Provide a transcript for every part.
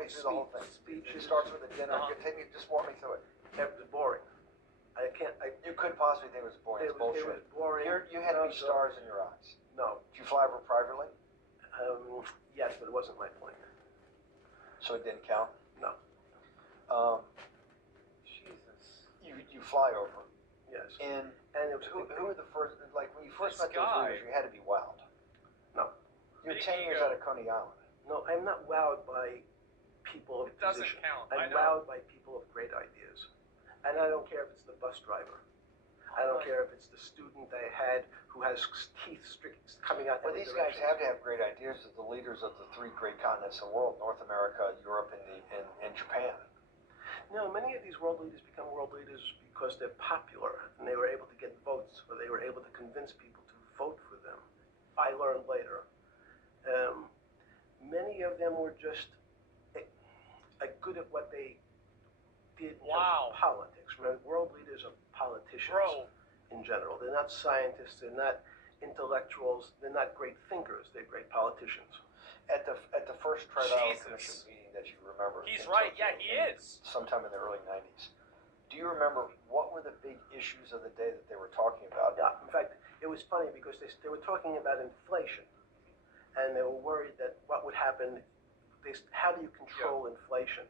me through the whole thing. It Speeches. starts with a dinner. Just walk me through it. It was boring. You couldn't possibly think it was boring. It's bullshit. It was boring. You had to be stars in your eyes. No. Did you fly over privately? Yes, but it wasn't my plane. So it didn't count? No. Jesus. You fly over. Yes. And it was, who were the first, like when you first This met those guy. leaders, you had to be wowed. No. You're Big 10 years ego. out of Coney Island. No, I'm not wowed by people of It doesn't position. count. I'm I know. wowed by people of great ideas. And I don't care if it's the bus driver. I don't care if it's the student I had who has teeth coming out Well, every these guys direction. have to have great ideas as the leaders of the three great continents of the world: North America, Europe, and Japan. No, many of these world leaders become world leaders because they're popular and they were able to get votes, or they were able to convince people to vote for them. I learned later. Many of them were just good at what they did in terms of politics. Remember, world leaders are politicians in general. They're not scientists, they're not intellectuals, they're not great thinkers, they're great politicians. At the first Tri-Island Jesus. Commission meeting that you remember, He's in right. Tokyo, Yeah, he is. sometime in the early '90s. Do you remember what were the big issues of the day that they were talking about? Yeah, in fact, it was funny because they were talking about inflation, and they were worried that what would happen. How do you control inflation?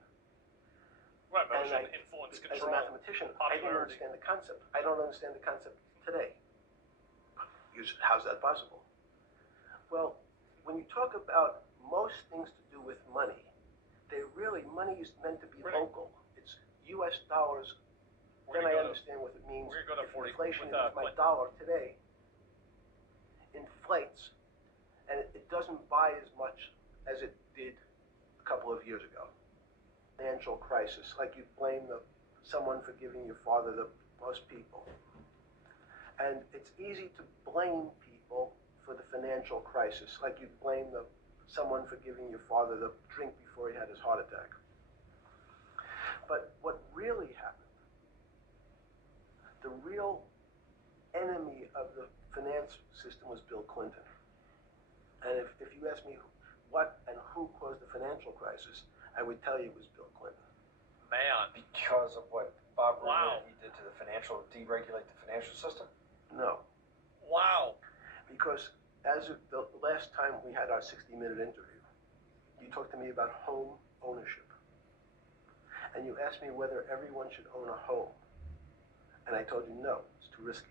Right, but And influence as a control. mathematician, I didn't popularity. understand the concept. I don't understand the concept today. How's that possible? Well, when you talk about most things to do with money, money is meant to be local. It's U.S. dollars. Then I understand what it means. We're gonna go to 40 Inflation with, is my Clinton. dollar today inflates, and it doesn't buy as much as it did a couple of years ago. Financial crisis, like you blame someone for giving your father most people. And it's easy to blame people for the financial crisis, like you blame someone for giving your father the drink before he had his heart attack. But what really happened, the real enemy of the finance system was Bill Clinton. And if you ask me what and who caused the financial crisis, I would tell you it was Bill Clinton. Man. Because of what Bob Wow. Rubin did to the deregulate the financial system? No. Wow. Because as of the last time we had our 60-minute interview, you talked to me about home ownership. And you asked me whether everyone should own a home. And I told you no, it's too risky.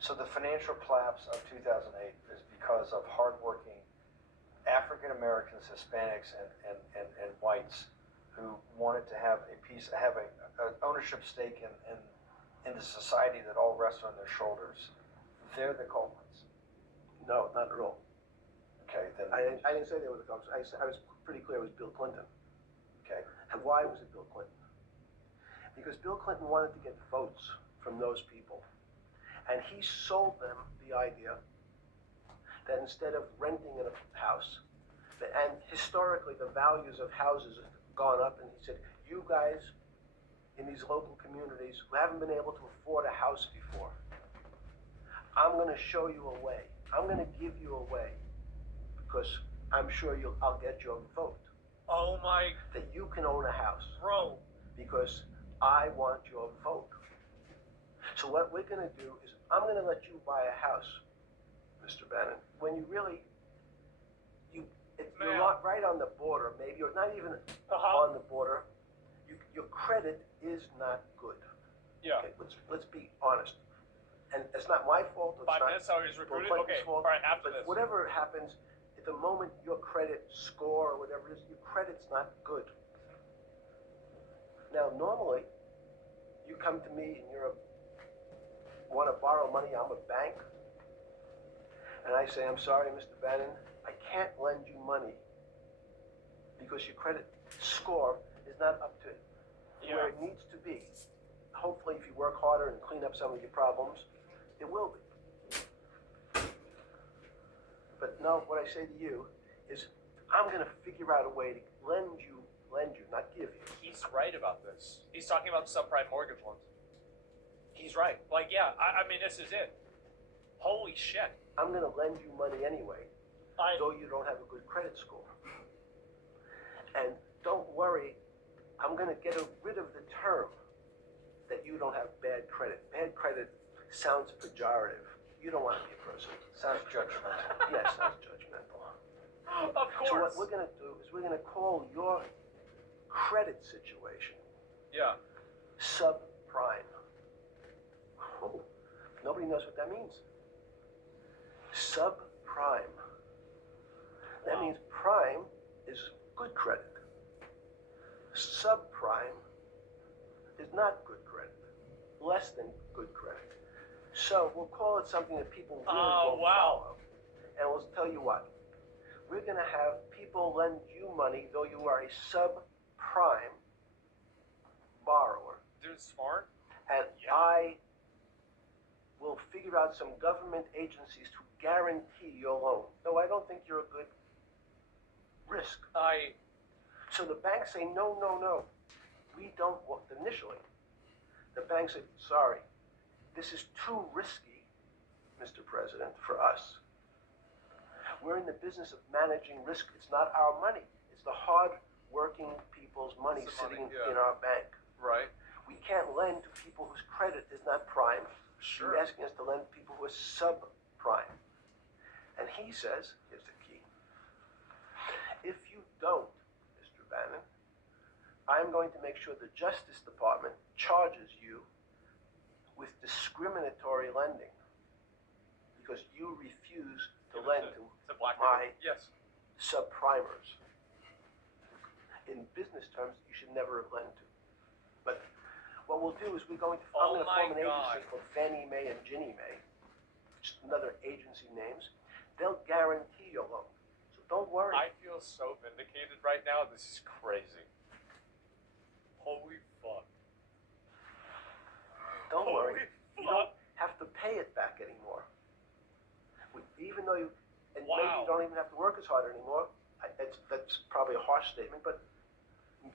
So the financial collapse of 2008 is because of hardworking African Americans, Hispanics, and whites who wanted to have an ownership stake in the society that all rests on their shoulders. They're the culprits. No, not at all. Okay, then I didn't say they were the culprits. I was pretty clear it was Bill Clinton. okay. And why was it Bill Clinton? Because Bill Clinton wanted to get votes from those people. And he sold them the idea that instead of renting in a house, and historically the values of houses have gone up, and he said, you guys in these local communities who haven't been able to afford a house before, I'm going to show you a way. I'm going to give you a way because I'm sure I'll get your vote. Oh my. That you can own a house. Bro. Because I want your vote. So what we're going to do is I'm going to let you buy a house, Mr. Bannon, when you really, you're not right on the border, maybe, or not even on the border. Your credit is not good. Yeah. Okay, let's be honest. And it's not my fault. It's 5 not minutes how he was Bill recruited? Clinton's Okay, fault, all right, after but this. whatever happens, at the moment your credit score or whatever it is, your credit's not good. Now, normally, you come to me and want to borrow money, I'm a bank, and I say, I'm sorry, Mr. Bannon, I can't lend you money because your credit score is not up to where it needs to be. Hopefully, if you work harder and clean up some of your problems, it will be. But no, what I say to you is, I'm going to figure out a way to lend you, not give you. He's right about this. He's talking about subprime mortgage loans. He's right. Like, yeah, I mean, this is it. Holy shit. I'm going to lend you money anyway, though you don't have a good credit score. going to get rid of the term that you don't have bad credit. Bad credit sounds pejorative. You don't want to be a person. Sounds judgmental. Yes, sounds judgmental. Of course. So what we're going to do is we're going to call your credit situation Yeah. subprime. Oh, nobody knows what that means. Subprime. That means prime is good credit. Subprime is not good credit. Less than good credit. So we'll call it something that people really won't follow. And we'll tell you what. We're going to have people lend you money though you are a subprime borrower. Dude, smart. And Yeah. I will figure out some government agencies to guarantee your loan. No, I don't think you're a good risk. So the banks say, no, no, no. We don't want, initially, the bank said, sorry, this is too risky, Mr. President, for us. We're in the business of managing risk. It's not our money. It's the hard-working people's money It's the sitting money, yeah. in our bank. Right. We can't lend to people whose credit is not prime. Sure. You're asking us to lend to people who are subprime. And he says, here's the key. If you don't, Mr. Bannon, I'm going to make sure the Justice Department charges you with discriminatory lending because you refuse to lend to black my people. Yes. subprimers. In business terms, you should never have lent to. But what we'll do is I'm going to form an agency called Fannie Mae and Ginnie Mae, just another agency names. They'll guarantee your loan. So don't worry. I feel so vindicated right now. This is crazy. Holy fuck. Don't worry. Holy You don't fuck. have to pay it back anymore. Even though maybe Wow. you don't even have to work as hard anymore. That's probably a harsh statement, but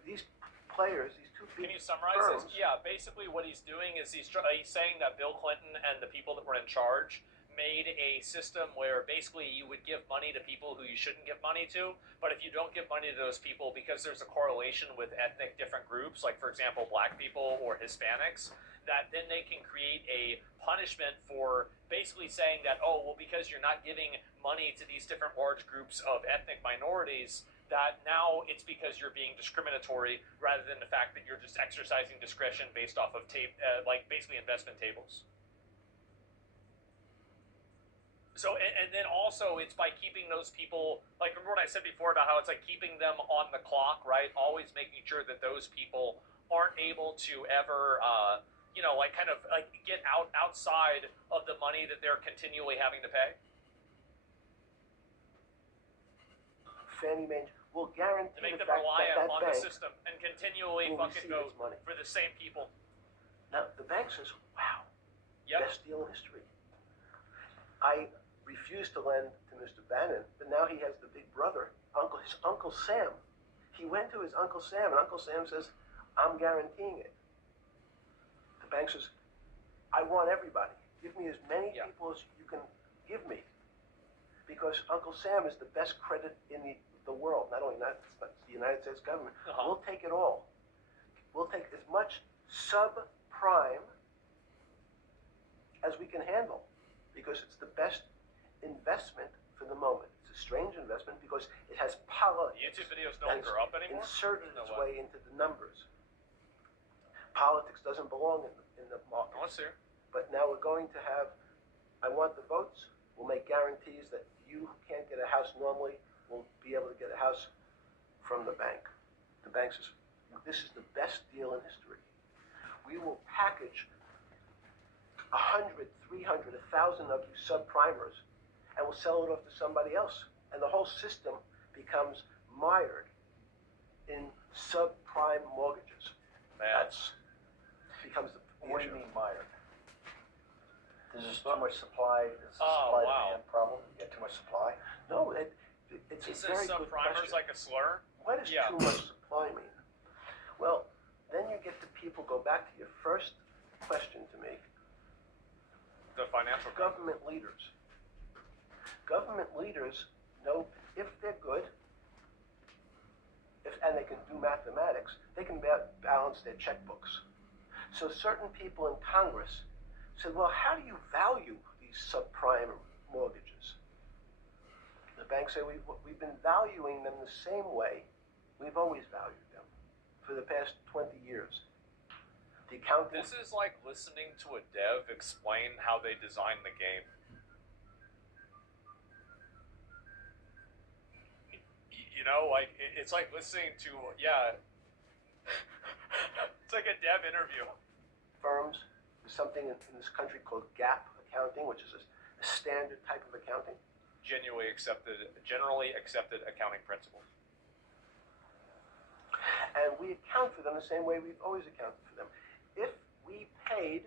these players, these two big Can you summarize firms, this? Yeah, basically what he's doing is he's saying that Bill Clinton and the people that were in charge made a system where basically you would give money to people who you shouldn't give money to, but if you don't give money to those people because there's a correlation with ethnic different groups, like for example black people or Hispanics, that then they can create a punishment for basically saying that, oh, well, because you're not giving money to these different large groups of ethnic minorities, that now it's because you're being discriminatory rather than the fact that you're just exercising discretion based off of like basically investment tables. So, and then also it's by keeping those people, like remember what I said before about how it's like keeping them on the clock, right? Always making sure that those people aren't able to ever, like kind of like get outside of the money that they're continually having to pay. Fannie Mae will guarantee To make the them fact rely that on bank the system and continually will fucking receive go its money. for the same people. Now, the bank says, wow, Yep. best deal in history. I refused to lend to Mr. Bannon, but now he has the big brother, his Uncle Sam. He went to his Uncle Sam, and Uncle Sam says, I'm guaranteeing it. The bank says, I want everybody. Give me as many people as you can give me. Because Uncle Sam is the best credit in the world, not only the United States government. We'll take it all. We'll take as much subprime as we can handle because it's the best investment for the moment. It's a strange investment because it has politics. YouTube videos no longer up anymore? Inserted No its way. way into the numbers. Politics doesn't belong in the market. Let's see. But now we're going to have, I want the votes. We'll make guarantees that you who can't get a house normally will be able to get a house from the bank. The bank says, this is the best deal in history. We will package 100, 300, 1,000 of you subprimers and we'll sell it off to somebody else. And the whole system becomes mired in subprime mortgages. That's becomes the What do issue. you mean mired? There's just too much supply. It's a supply demand problem. You get too much supply. No, it's He a says very good subprimers question. like a slur. What does too much supply mean? Well, then you get to people, go back to your first question to me, The financial government leaders. Government leaders know if they're good, if and they can do mathematics, they can balance their checkbooks. So certain people in Congress said, well, how do you value these subprime mortgages? The banks say, we've been valuing them the same way we've always valued them for the past 20 years. The accounting... This is like listening to a dev explain how they design the game. You know, like, it's like listening to, it's like a dev interview. Firms, there's something in this country called GAAP accounting, which is a standard type of accounting. Generally accepted accounting principles. And we account for them the same way we've always accounted for them. If we paid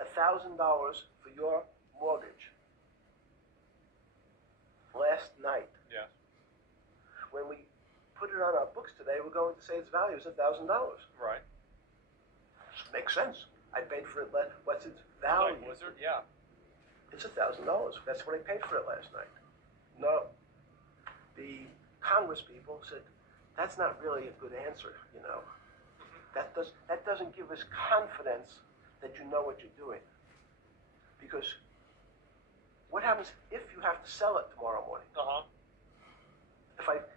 $1,000 for your mortgage last night, Yeah. when we put it on our books today, we're going to say its value is $1,000. Right. Makes sense. I paid for it. What's its value? Like Wizard, yeah. It's $1,000. That's what I paid for it last night. No, the Congress people said that's not really a good answer. You know, that doesn't give us confidence that you know what you're doing. Because what happens if you have to sell it tomorrow morning?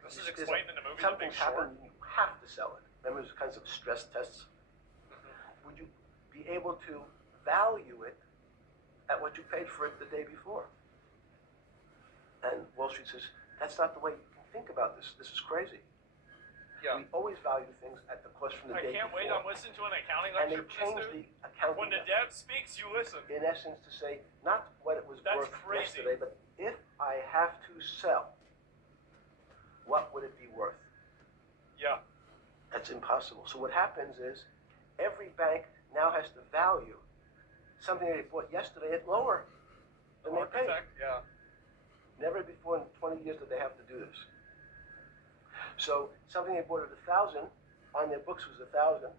This is explained in the movie The Big Something's Short. happened, you have to sell it. Remember, there's kinds of stress tests. Would you be able to value it at what you paid for it the day before? And Wall Street says, that's not the way you can think about this. This is crazy. Yeah. We always value things at the cost from the day I can't before. wait. I'm listening to an accounting And they lecture from this changed dude. the accounting When the method, dev speaks, you listen. in essence, to say not what it was That's worth crazy. yesterday, but if I have to sell, what would it be worth? Yeah. That's impossible. So what happens is every bank now has to value something they bought yesterday at lower than they paid. Architect, yeah. Never before in 20 years did they have to do this. So something they bought at 1,000 on their books was 1,000.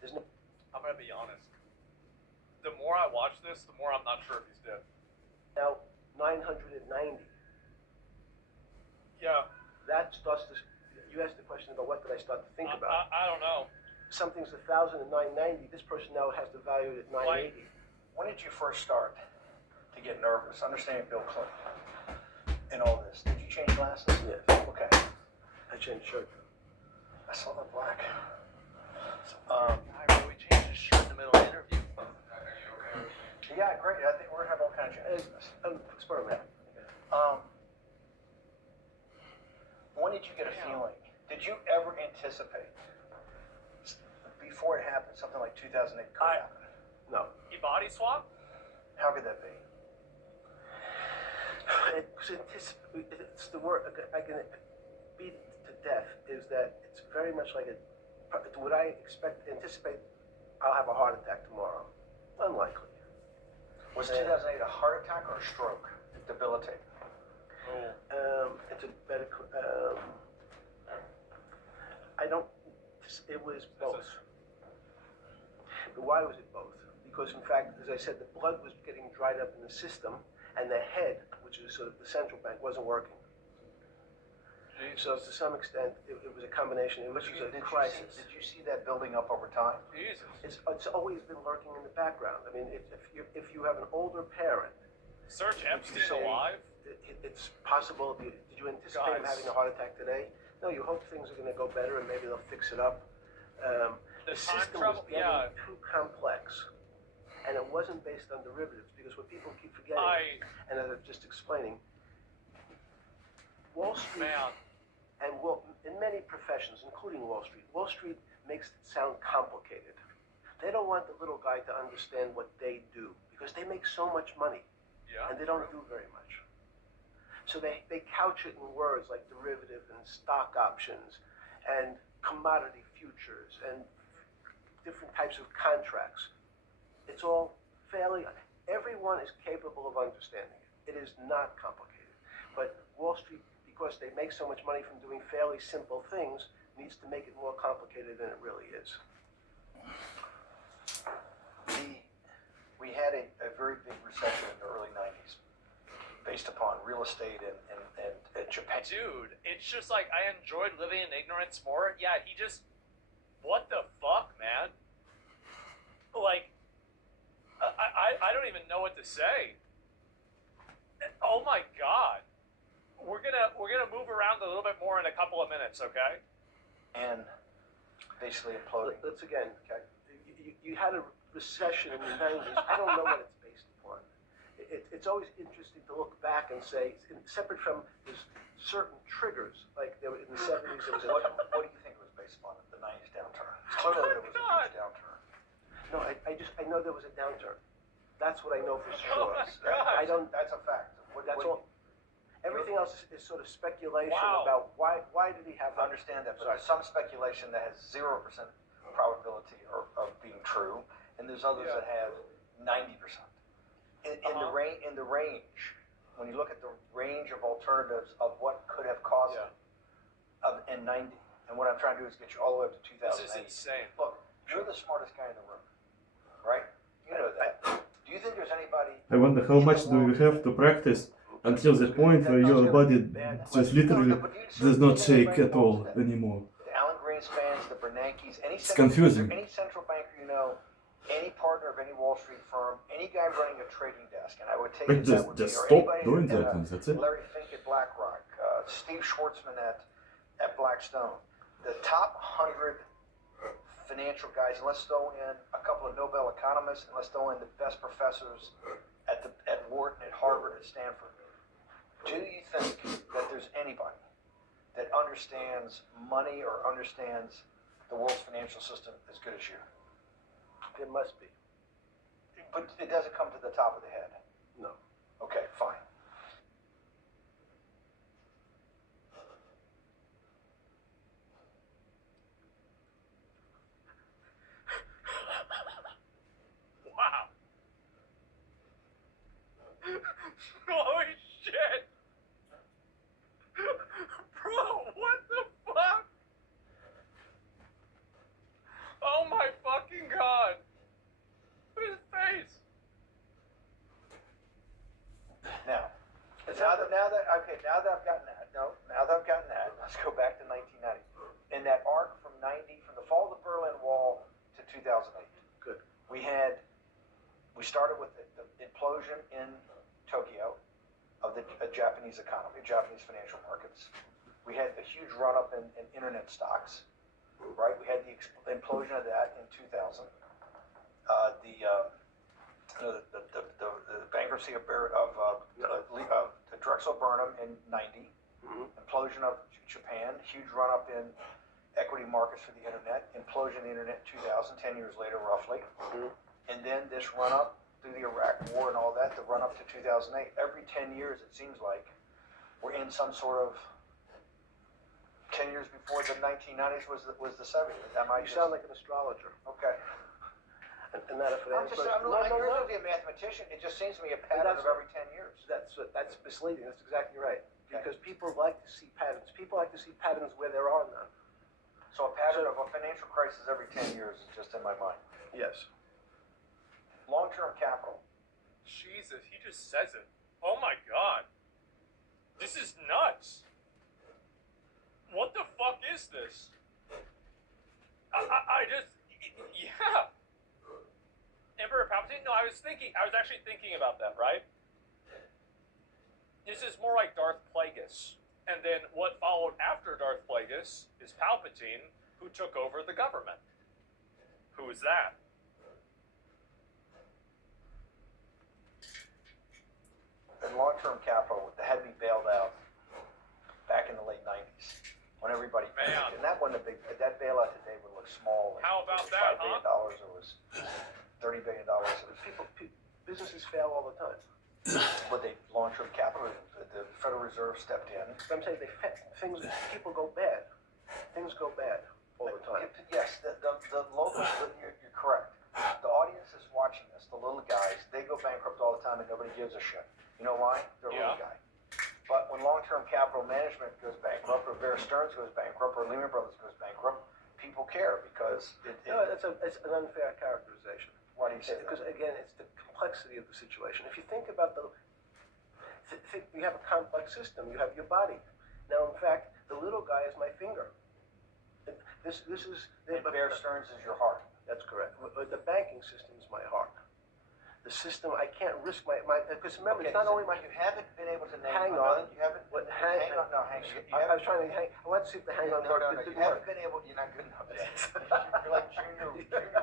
There's no. I'm gonna be honest. The more I watch this, the more I'm not sure if he's dead. Now 990. Yeah. That starts to. You asked the question about what did I start to think about. I don't know. Something's 1,000 and 990. This person now has to value it at 980. When did you first start to get nervous, understanding Bill Clinton and all this? Did you change glasses? Yes. Okay. I changed shirt. I saw the black. We changed his shirt in the middle of the interview. Yeah, great. I think we're gonna have all kinds of changes. Spider-Man. When did you get a feeling? Did you ever anticipate before it happened something like 2008 could happen? No. He body swap? How could that be? It's the word I can beat to death is that it's very much like would I anticipate I'll have a heart attack tomorrow? Unlikely. Was 2008 a heart attack or a stroke? Debilitating. It's a better. I don't. It was both. But why was it both? Because in fact, as I said, the blood was getting dried up in the system, and the head, which is sort of the central bank, wasn't working. So to some extent, it was a combination. It was a crisis. Did you see that building up over time? Jesus. It's always been lurking in the background. I mean, if you have an older parent, Search Epstein say- alive? it's possible. Did you anticipate him Guys. having a heart attack today? No, you hope things are going to go better and maybe they'll fix it up. The The time system travel, was getting yeah. too complex, and it wasn't based on derivatives because what people keep forgetting, and as I'm just explaining, Wall Street Man. and in many professions, including Wall Street makes it sound complicated. They don't want the little guy to understand what they do because they make so much money Yeah. and they don't do very much. So they couch it in words like derivative and stock options and commodity futures and different types of contracts. It's all everyone is capable of understanding it. It is not complicated. But Wall Street, because they make so much money from doing fairly simple things, needs to make it more complicated than it really is. We had a very big recession in the early 90s based upon real estate and Japan. Dude, it's just like I enjoyed living in ignorance more. Yeah, he just, what the fuck, man? Like, I don't even know what to say. Oh my god. We're gonna move around a little bit more in a couple of minutes, okay? And basically imploding. Let's again, okay? You had a recession in the 90s. I don't know what it's based upon. It's always interesting to look back and say, separate from there's certain triggers, like there were in the 70s, there was a, What do you think it was based upon? The 90s downturn. Clearly there was a huge downturn. no, I know there was a downturn. That's what I know for Oh sure. my God. I don't, That's a fact. that's all. Everything else is sort of speculation Wow. about why did he have I understand that, but there's some speculation that has 0% probability of being true, and there's others Yeah. that have 90%. In the range, when you look at the range of alternatives of what could have caused Yeah. it in 90, and what I'm trying to do is get you all the way up to This 2008. is insane. Look, you're the smartest guy in the room, right? You know that. Do you think there's anybody? I wonder how much do you have to practice until the point where your body just literally does not shake at all anymore. The Alan Greenspans, the Bernanke's, It's confusing. Any central banker you know, any partner of any Wall Street firm, any guy running a trading desk, and I would take Like it that would just be, or stop anybody doing at, that and that's it. Larry Fink at BlackRock, Steve Schwartzman at Blackstone, the top 100 financial guys, and let's throw in a couple of Nobel economists, and let's throw in the best professors at Wharton, at Harvard, at Stanford. Do you think that there's anybody that understands money or understands the world's financial system as good as you? There must be. But it doesn't come to the top of the head. No. Okay, fine. Wow. Holy shit. Bro, what the fuck? Oh my fucking god. His face. Now that I've gotten that, let's go back to 1990. In that arc from 90, from the fall of the Berlin Wall to 2008. Good. We started with the implosion in Tokyo of the Japanese economy, Japanese financial markets. We had a huge run up in internet stocks, right? We had the implosion of that in 2000. The bankruptcy of Drexel Burnham in 90, implosion of Japan, huge run up in equity markets for the internet, implosion of the internet in 2000, 10 years later roughly, and then this run up through the Iraq War and all that, the run up to 2008. Every 10 years it seems like we're in some sort of 10 years before the 1990s was the 70s. You sound like an astrologer. Okay. And not a I'm financial just, person. I'm not be a mathematician. It just seems to me a pattern of every 10 years. That's misleading. That's exactly right. Because people like to see patterns. People like to see patterns where there are none. So a pattern of a financial crisis every 10 years is just in my mind. Yes. Long-term capital. Jesus, he just says it. Oh my god. This is nuts. What the fuck is this? I just, yeah. Emperor Palpatine? No, I was actually thinking about that, right? This is more like Darth Plagueis. And then what followed after Darth Plagueis is Palpatine, who took over the government. Who is that? And long-term capital that had to be bailed out back in the late 90s when everybody panicked. And that wasn't a big, that bailout today would look small. Like How about it was that, $5 billion, huh? it was $30 billion. Businesses fail all the time. But they long-term capital, the Federal Reserve stepped in. I'm saying people go bad. Things go bad all the time. Yes, the local, you're correct. The audience is watching this, the little guys, they go bankrupt all the time and nobody gives a shit. You know why? They're a little guy. But when long-term capital management goes bankrupt, or Bear Stearns goes bankrupt, or Lehman Brothers goes bankrupt, people care because No, it's an unfair characterization. Why do you say that? Because again, it's the complexity of the situation. If you think about you have a complex system. You have your body. Now, in fact, the little guy is my finger. This is. And Bear Stearns is your heart. That's correct. But the banking system is my heart. The system, I can't risk because remember, Okay, it's not so only my. you haven't been able to name Hang another, on. you haven't, What, hang on, no, hang on. You I was haven't, trying to hang. I want to see if the hang on no, no, no, didn't you haven't work. been able, you're not good enough yet. You're like junior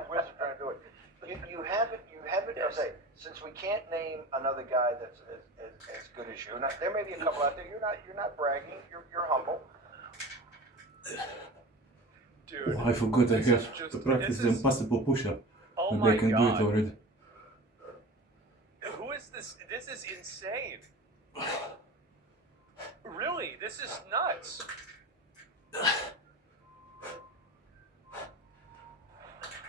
wizard trying to do it. You haven't, Yes. okay, since we can't name another guy that's as good as you, now, there may be a couple out there, you're not bragging, you're humble. Dude. Oh, I forgot I This have is just- to practice this the is- impossible push-up. Oh Maybe my I can do it god. already. Who is this? This is insane. Really, this is nuts.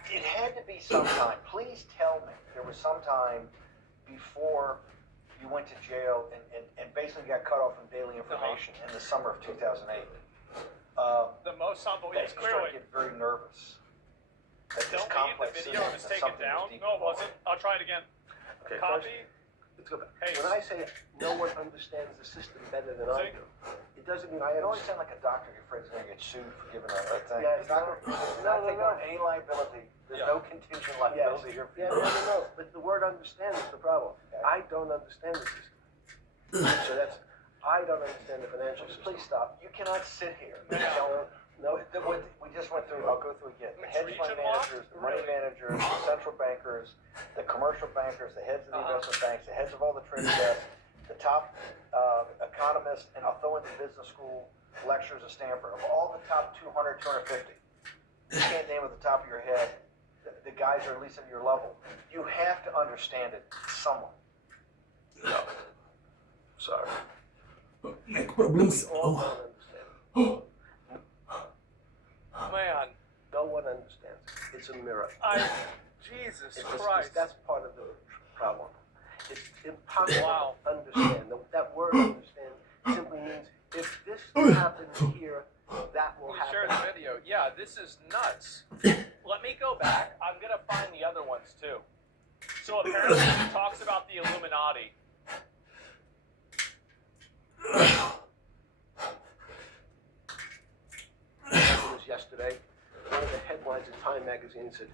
It had to be sometime, please tell me, there was some time before you went to jail and basically got cut off from daily information in the summer of 2008. The most humble, That yes, you started clearly. to get very nervous. That this Don't we? The complex video system was that taken something was down. deep No, it involved. wasn't. I'll try it again. Okay, Copy. Let's go back. Paste. When I say no one understands the system better than I See? do, it doesn't mean I You always understand. sound like a doctor. You're afraid he's going to get sued for giving a thing. Yeah, He's not taking on any liability. There's Yeah. no contingent Yes. liability here for Yeah, you. no. But the word understand is the problem. Okay. I don't understand the system. So I don't understand the financial system. Please stop. You cannot sit here. No. and tell- No. We just went through, I'll go through again. The hedge fund Region law? managers, the money Really? managers, the central bankers, the commercial bankers, the heads of the Uh-huh. investment banks, the heads of all the trading desks, the top economists, and I'll throw in the business school lecturers at Stanford. Of all the top 200, 250, you can't name at the top of your head the guys are at least at your level. You have to understand it somewhat. No. Sorry. Make problems. We all Oh. don't understand. Man, No one understands it. It's a mirror. Jesus It's Christ. that's part of the problem. It's impossible Wow. to understand. That word understand simply means if this happens here, that will You share happen. the video. Yeah, this is nuts. Let me go back. I'm gonna find the other ones too. So apparently he talks about the Illuminati. It was yesterday. One of the headlines in Time magazine said,